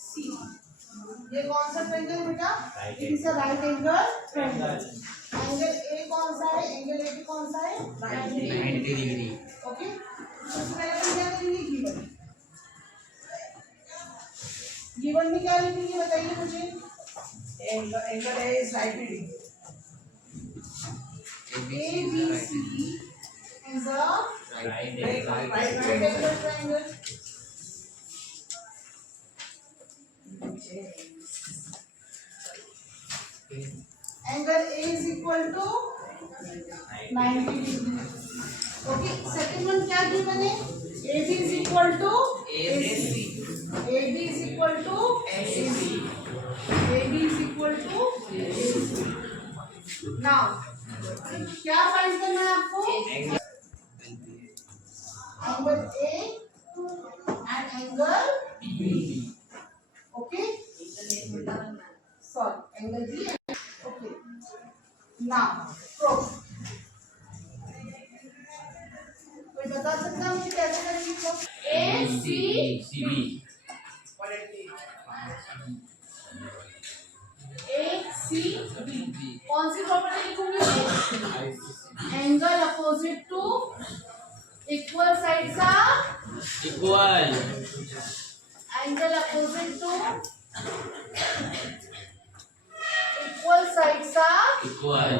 सी। ये कौन सा ट्रायंगल बेटा? It is a right angle triangle. Angle A कौन सा है? एंगल ए कौन सा है? 90 डिग्री। ओके, सबसे पहले हम क्या करेंगे? गिवन में क्या लिखेंगे बताइए मुझे? Angle A is 90 degree. ABC is a right angle triangle. Angle A is equal to 90 degree. Okay. Second one क्या given है? AB is equal to AC. AB is equal to AC. AB is equal to AC. Now क्या फाइंड करना है आपको? Angle A and angle B. Okay. Sorry, angle B. Okay. Now proof. कोई बता सकता है मुझे कैसे करेंगे proof? ACB. ACB. कौन सी प्रॉपर्टी लिखूंगी? Angle opposite to equal sides are equal. Angle opposite to equal sides are equal.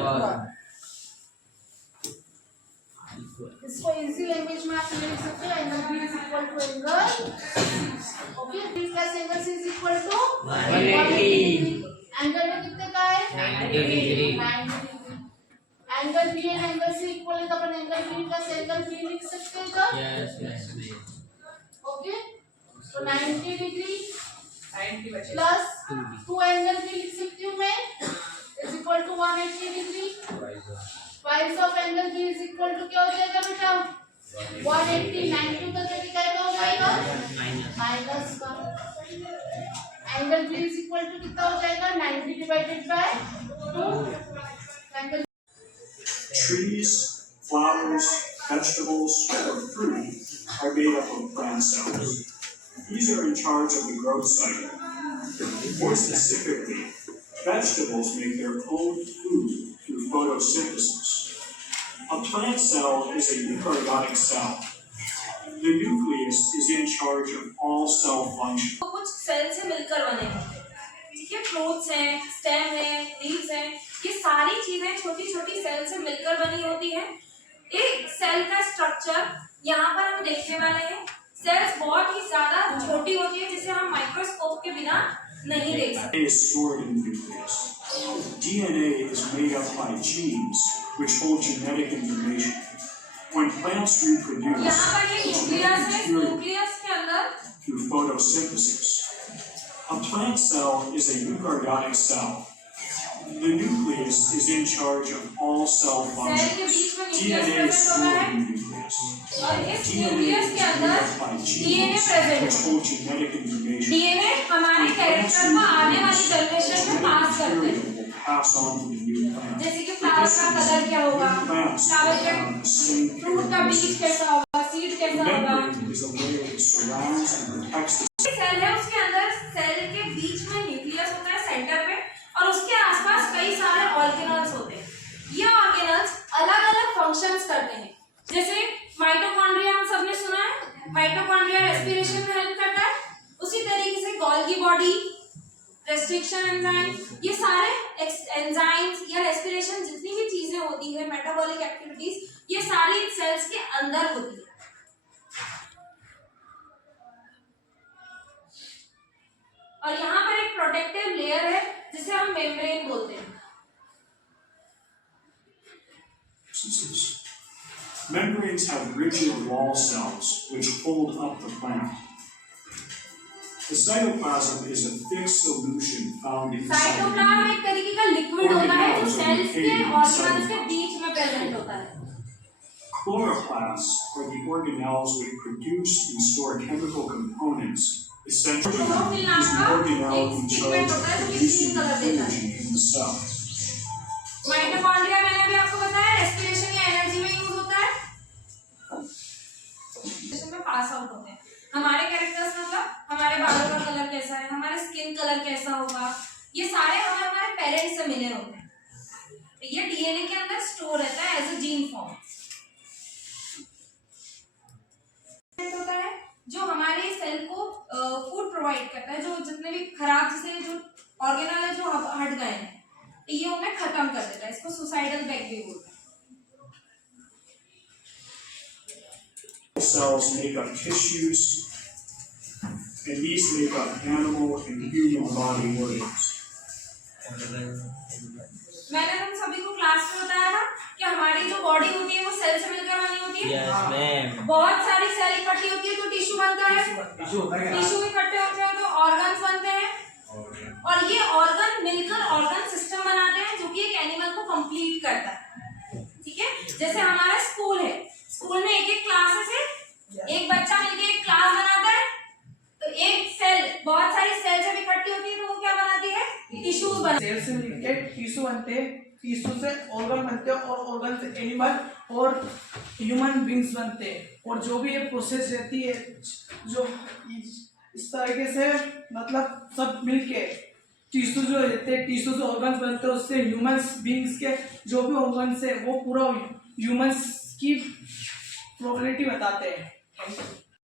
इसको इजी लैंग्वेज में आप लिख सकते हो, angle B is equal to angle okay B plus angle C is equal to 180। Angle में कितने का है? 90 degree. Angle B and angle C equal है तो अपन angle B plus angle B लिख सकते हैं क्या? यस ओके, तो 90 डिग्री प्लस 2 एंगल बी लिख सकती हूँ मैं is equal to 180 degree. Wise of angle B is equal to क्या हो जाएगा बेटा? 180। 90 का तरीका क्या हो जाएगा? माइनस का। Angle B is equal to कितना हो जाएगा? 90 divided by 2। Angle Trees, flowers, vegetables, or fruit are made up of plant cells. These are in charge of the growth cycle. More specifically, vegetables make their own food through photosynthesis. A plant cell is a eukaryotic cell. The nucleus is in charge of all cell functions. कुछ सेल से मिलकर बने होते हैं। ये फ्रूट्स हैं, स्टेम है, लीव्स हैं, ये सारी चीजें छोटी छोटी सेल से मिलकर बनी होती है। एक सेल का स्ट्रक्चर यहाँ पर हम देखने वाले हैं। सेल्स बहुत ही ज्यादा छोटी होती है जिसे हम माइक्रोस्कोप के बिना नहीं देख सकते। DNA is stored in the nucleus. DNA is made up by genes which hold genetic information. When plants reproduce, यहाँ पर ये न्यूक्लियस है, न्यूक्लियस के अंदर through photosynthesis. A plant cell is a eukaryotic cell. The nucleus is in charge of all cell functions. DNA is stored in the nucleus. और इस न्यूक्लियस के अंदर डीएनए प्रेजेंट है। डीएनए हमारे कैरेक्टर को आने वाली जनरेशन में पास करते हैं। जैसे कि फ्लावर का कलर क्या होगा, फ्लावर के फ्रूट का बीज कैसा होगा, सीड कैसा होगा। सेल है उसके अंदर, सेल के बीच में न्यूक्लियस होता है सेंटर पे और उसके आसपास कई सारे ऑर्गेनल्स होते हैं। ये ऑर्गेनल्स अलग अलग फंक्शंस करते हैं। जैसे माइटोकॉन्ड्रिया हम सबने सुना है, माइटोकॉन्ड्रिया रेस्पिरेशन में हेल्प करता है। उसी तरीके से गोल्गी बॉडी, रेस्ट्रिक्शन एंजाइम, ये सारे एंजाइम्स या रेस्पिरेशन जितनी भी चीजें होती है, मेटाबॉलिक एक्टिविटीज, ये सारी सेल्स के अंदर होती है। और यहाँ पर एक प्रोटेक्टिव लेयर है जिसे हम मेम्ब्रेन बोलते हैं। Membranes have rigid wall cells which hold up the plant. The cytoplasm is a thick solution found inside. Cytoplasm एक तरीके का लिक्विड होता है जो सेल्स के ऑर्गेनल्स के बीच में प्रेजेंट होता है। Chloroplasts are the organelles which produce and store chemical components. Essentially, is the organelle in charge of producing energy in the cell. Mitochondria मैंने भी आपको बताया रेस्पिरेशन या एनर्जी में यूज होता है, में पास आउट होते हैं। हमारे कैरेक्टर्स मतलब हमारे बालों का कलर कलर कैसा होगा, ये सारे हमें हमारे पेरेंट्स से मिले होते हैं। तो ये डीएनए के अंदर स्टोर रहता है एज अ जीन फॉर्म। होता है जो हमारे सेल को फूड प्रोवाइड करता है, जो जितने भी खराब जैसे जो ऑर्गेनल है जो हट गए हैं, तो ये उन्हें खत्म कर देता है। इसको सुसाइडल डेथ भी बोलते हैं। Cells make up tissues, and these make up animal and human body organs. मैंने तुम सभी को क्लास में बताया था कि हमारी जो बॉडी होती है वो सेल से मिलकर बनी होती है। Yes ma'am. बहुत सारी सेल इकट्ठी होती है तो टिश्यू बनता है, टिश्यू इकट्ठे होते हैं तो ऑर्गन्स बनते हैं, और ये ऑर्गन मिलकर ऑर्गन सिस्टम बनाते हैं जो कि एक एनिमल को कंप्लीट करता है। ठीक है, जैसे हमारा स्कूल है, स्कूल में एक एक क्लासेस है, एक बच्चा मिलकर एक क्लास बनाता है, तो एक सेल, बहुत सारी सेल जब इकट्ठी होती है तो वो क्या बनाती है, टिश्यूज बनाती है। सेल से मिलके टिश्यू बनते हैं, टिश्यू से ऑर्गन बनते हैं, और ऑर्गन से एनिमल और ह्यूमन बींग्स बनते हैं। और जो भी ये प्रोसेस रहती है, जो इस तरीके से मतलब सब मिलके टिश्यू जो रहते हैं, टिश्यू से ऑर्गन्स बनते हैं, उससे ह्यूमंस बींग्स के जो भी ऑर्गन्स है वो पूरा ह्यूमंस की प्रोबेबिलिटी बताते हैं।